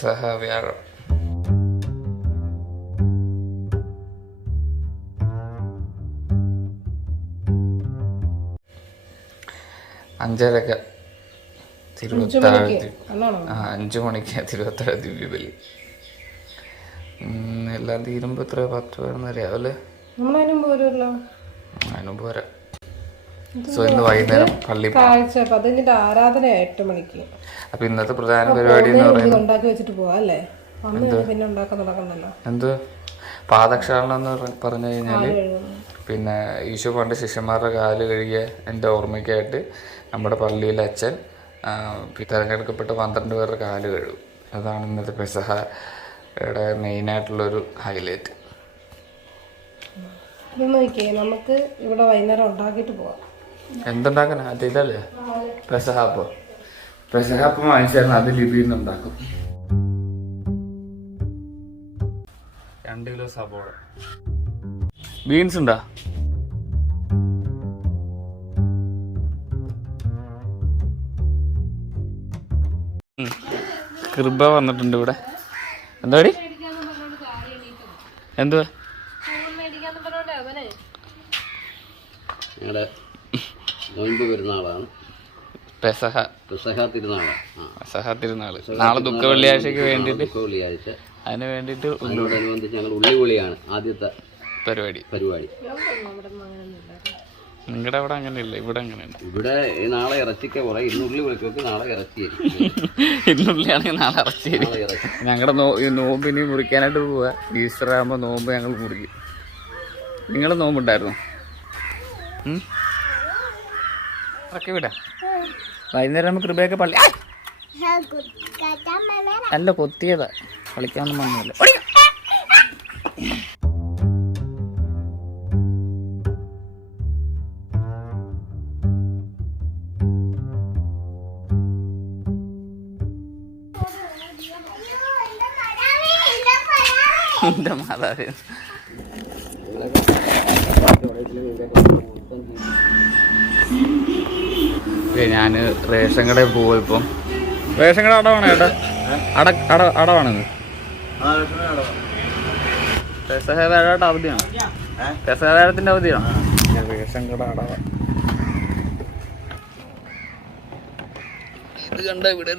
പെസഹ വ്യാഴം അഞ്ചരക്ക തിരുവത്താഴത്തി ആ അഞ്ചു മണിക്ക് തിരുവത്താഴ ദിവ്യബലി. ബലി എല്ലാം തീരുമ്പോ എത്ര പത്ത് പേർന്നറിയാവല്ലേ അതിനുമ്പ് വരാം. സോ ഇന്ന് വൈകുന്നേരം പള്ളി കാഴ്ച അപ്പൊ അത് കഴിഞ്ഞിട്ട് ആരാധന എട്ട് മണിക്ക്. അപ്പൊ ഇന്നത്തെ പ്രധാന പരിപാടി എന്ന് ഇത് പറയുന്നത് ഉണ്ടാക്കി വെച്ചിട്ട് പോവാ അല്ലേ? പിന്നെ ഉണ്ടാക്കാൻ തുടങ്ങുന്നല്ലോ എന്ത്? പാദക്ഷാളനം എന്ന് പറ- പറഞ്ഞു കഴിഞ്ഞാൽ. പിന്നെ ഈശോ പണ്ട് ശിഷ്യന്മാരുടെ കാൽ കഴുകിയ എന്റെ ഓർമ്മയ്ക്കായിട്ട് നമ്മുടെ പള്ളിയിലെ അച്ഛൻ തിരഞ്ഞെടുക്കപ്പെട്ട പന്ത്രണ്ട് പേരുടെ കാൽ കഴുകും. അതാണ് ഇന്നത്തെ പെസഹയുടെ മെയിനായിട്ടുള്ളൊരു ഹൈലൈറ്റ് ഇത് നോക്കിയേ നമുക്ക് ഇവിടെ വൈകുന്നേരം ഉണ്ടാക്കിയിട്ട് പോവാം. എന്തുണ്ടാക്കാനാ അത് ഇതല്ലേ പ്രസഹാപ്പ് പ്രസഹാപ്പ് വാങ്ങിച്ചായിരുന്നു അത് നിന്ന് ഉണ്ടാക്കും. രണ്ട് കിലോ സബോള. ബീൻസ് ഉണ്ടാ? ഉം. കൃപ വന്നിട്ടുണ്ട് ഇവിടെ. എന്താടി എന്തുവാ? ഞങ്ങളുടെ നോയമ്പ് പെരുന്നാളാണ്. പെസഹ. പെസഹ തിരുനാളാണ് ആ. പെസഹ തിരുനാൾ. നാളെ ദുഃഖ വെള്ളിയാഴ്ചക്ക് വേണ്ടിയിട്ട് ദുഃഖ വെള്ളിയാഴ്ച അതിന് വേണ്ടിയിട്ട് അതിനോടനുബന്ധിച്ച് ഞങ്ങൾ ഉള്ളിപൊളിയാണ് ആദ്യത്തെ പരിപാടി. പരിപാടി. നിങ്ങളുടെ അവിടെ അങ്ങനെയല്ല ഇവിടെ അങ്ങനെയുണ്ട് ഇവിടെ ഈ നാളെ ഇറച്ചിക്ക് കുറേ ഇന്ന് ഉള്ളി വിളിക്കൊക്കെ നാളെ ഇറച്ചിയായിരിക്കും ഇന്നുള്ളിയാണെങ്കിൽ നാളെ അറസ്റ്റ് നാളെ ഇറച്ചി. ഞങ്ങളുടെ നോ ഈ നോമ്പ് ഇനി മുറിക്കാനായിട്ട് പോവാ. ഈസ്റ്റർ ആകുമ്പോൾ നോമ്പ് ഞങ്ങൾ മുറിക്കും. നിങ്ങൾ നോമ്പുണ്ടായിരുന്നു? ഇറക്കി വിടാ. വൈകുന്നേരം നമുക്ക് കൃപയൊക്കെ പള്ളി ആ! അല്ല കൊത്തിയതാ. കളിക്കാനൊന്നും വന്നില്ല. എന്റെ മാതാവ്. ഞാൻ റേഷൻ കടയിൽ പോവാ ഇപ്പം. റേഷൻ കട അടവാണ് അട അട അവധിയാണ്? അവധിയാണ്? റേഷൻ കട അടവ. ഇത് കണ്ട ഇവിടെ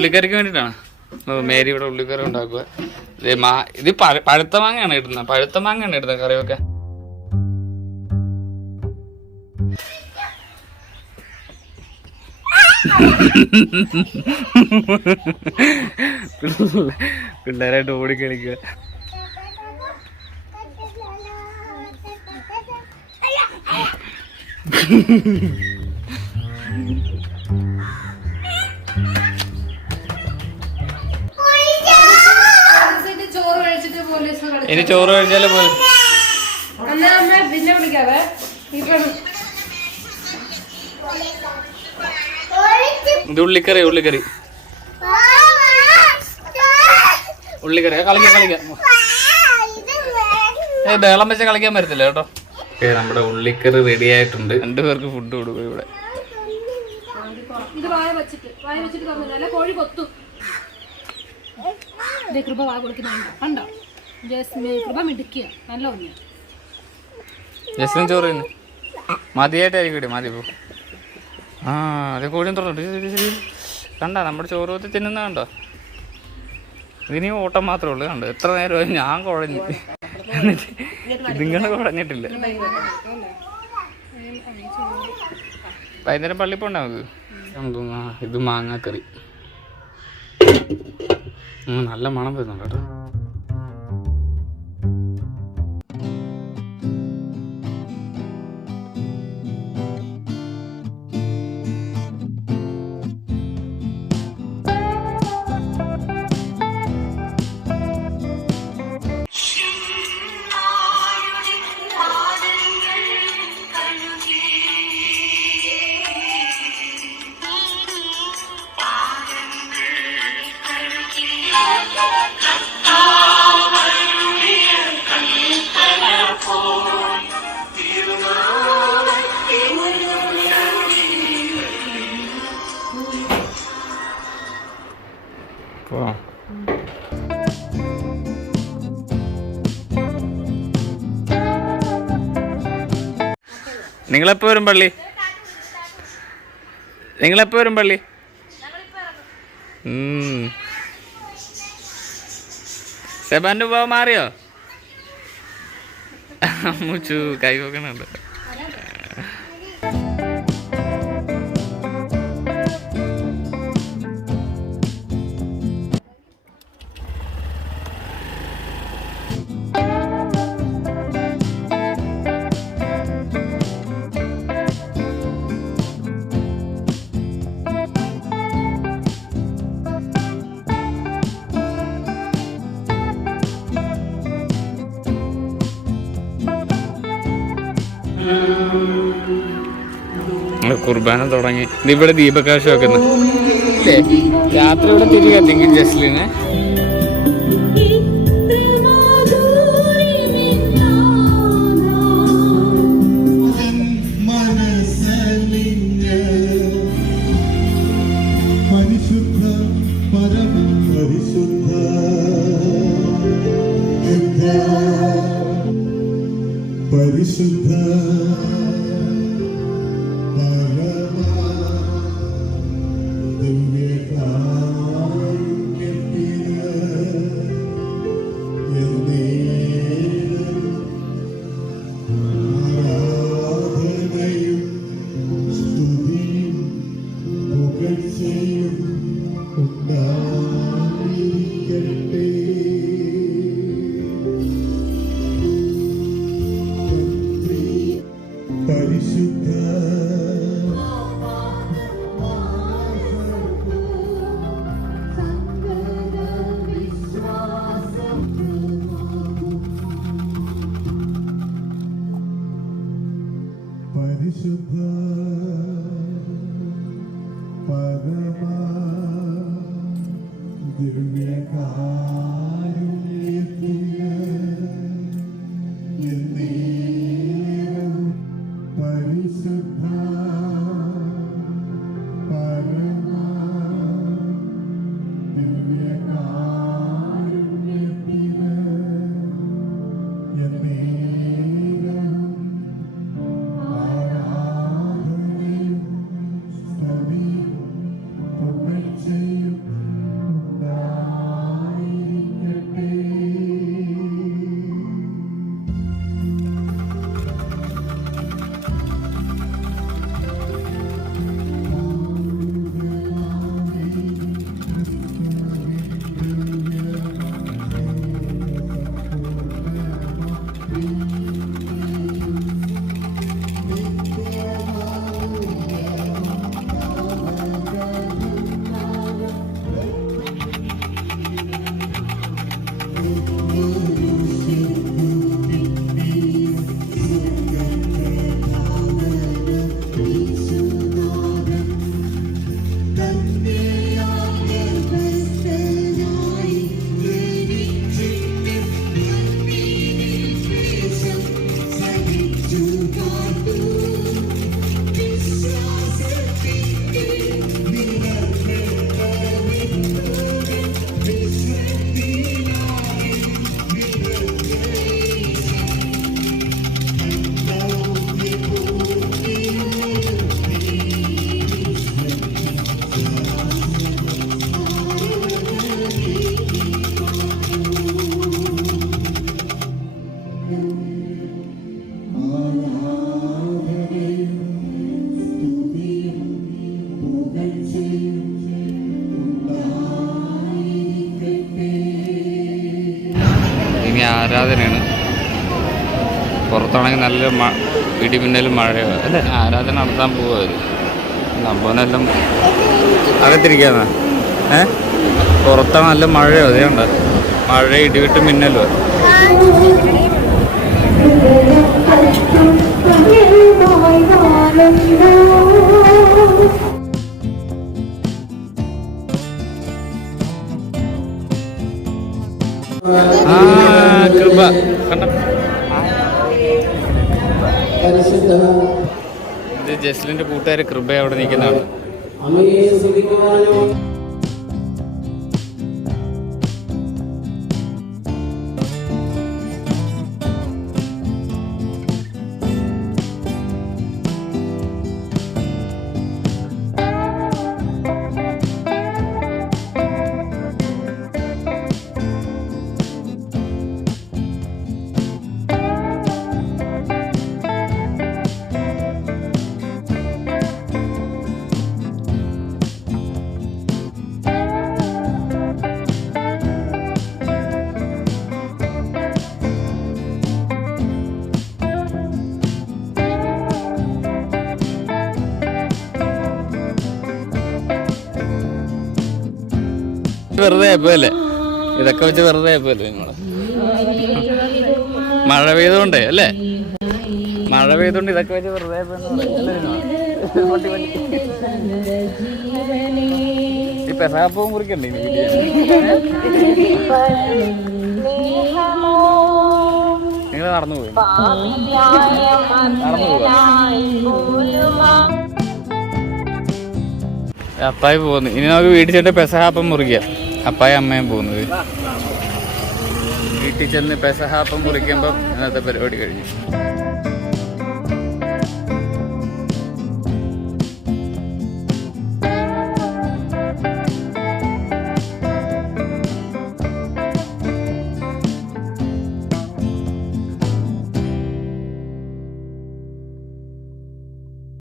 ഉള്ളിക്കറിക്ക് വേണ്ടിയിട്ടാണ് മേരി ഇവിടെ ഉള്ളിക്കറി ഉണ്ടാക്കുക ഇത് മാ ഇത് പഴ- പഴുത്ത മാങ്ങയാണ് ഇടുന്നത്. പഴുത്ത മാങ്ങയാണ് ഇടുന്നത് കറിയൊക്കെ. പിള്ള- പിള്ളേരായിട്ട് ഓടിക്കളിക്കുക ചോറ് ഇനി ചോറ് കഴിഞ്ഞാൽ പോലെ പിന്നെ വിളിക്കാവേ. ഇത് ഉള്ളിക്കറി ഉള്ളിക്കറി. ഉള്ളിക്കറി. കളിക്കാം കളിക്കാം. ഏ ബേളം വെച്ച കളിക്കാൻ പറ്റത്തില്ല കേട്ടോ. നമ്മുടെ ഉള്ളിക്കറി റെഡി ആയിട്ടുണ്ട്. രണ്ടുപേർക്ക് ഫുഡ് കൊടുക്കും ഇവിടെ. ഇത് വായ വെച്ചിട്ട് വായ വെച്ചിട്ട് തന്നില്ല. കോഴി കൊത്തു. കൃപ വാ കൊടുക്കുന്നുണ്ട്. കണ്ടോ? ജസ്മി കൃപ മിടുക്കിയ. നല്ല ഒന്ന് ജസ്റ്റിൻ ചോറ് മതിയായിട്ടായിരിക്കും മതി പോ. ആ അത് കോഴിയും തുറന്നു ശരി, ശരി, ശരി. കണ്ട നമ്മുടെ ചോറ് കുത്തി തിന്നുന്ന കണ്ടോ? ഇതിനി ഓട്ടം മാത്രമേ ഉള്ളൂ കണ്ടോ? എത്ര നേരമായി ഞാൻ കുഴഞ്ഞു നിങ്ങൾ ഇതിങ്ങനെ കുഴഞ്ഞിട്ടില്ല. വൈകുന്നേരം പള്ളി പോണ്ട നമുക്ക്? ഇത് മാങ്ങാക്കറി. നല്ല മണം വരുന്നുണ്ട് കേട്ടോ. നിങ്ങളെപ്പോ വരും പള്ളി? നിങ്ങളെപ്പോ വരും പള്ളി? സെബാന്റെ സെബാന്റെ ഉപ മാറിയോ? മുച്ചു കൈ വെക്കണുണ്ട് കുർബാന തുടങ്ങി. ഇവിടെ ദീപകാശ വെക്കുന്നു. ഇല്ലേ രാത്രി ഇവിടെ തിരികെ എത്തിക്കും ജസ്ലിന്. പരിശുദ്ധ പരിശുദ്ധ പരമ ദിവ്യകാരുണ്യത്തിന് ആരാധനയാണ്. പുറത്താണെങ്കിൽ നല്ല മ ഇടിമിന്നലും മഴയോ. അല്ലേ? ആരാധന നടത്താൻ അവർ സംഭവനെല്ലാം അകത്തിരിക്കാന്ന ഏ? പുറത്താണ് നല്ല മഴയോ? അതേണ്ട മഴ ഇടിവിട്ട് മിന്നലോ? ആ. ഇത് ജസ്ലിന്റെ കൂട്ടുകാർ കൃപ അവിടെ നിൽക്കുന്നതാണ്. അമ്മയെ സ്തുതിക്കുവാനോ വെറുതെ ആയപ്പോലെ. ഇതൊക്കെ വെച്ച് വെറുതെ ആയപ്പോലെ നിങ്ങൾ. മഴ പെയ്തുകൊണ്ടേ അല്ലേ? മഴ പെയ്തുകൊണ്ട് ഇതൊക്കെ വെച്ച് വെറുതെ. ഈ പെസാപ്പവും കുറിക്കണ്ടേ നിങ്ങൾ നടന്നു പോയി? നടന്നു അപ്പായി പോകുന്നു ഇനി നമുക്ക് വീട്ടിൽ ചെന്നിട്ട് പെസഹാപ്പം മുറിക്കാം. അപ്പായി അമ്മയും പോകുന്നത്. വീട്ടിൽ ചെന്ന് പെസഹാപ്പം കുറിക്കുമ്പം ഇന്നത്തെ പരിപാടി കഴിഞ്ഞു.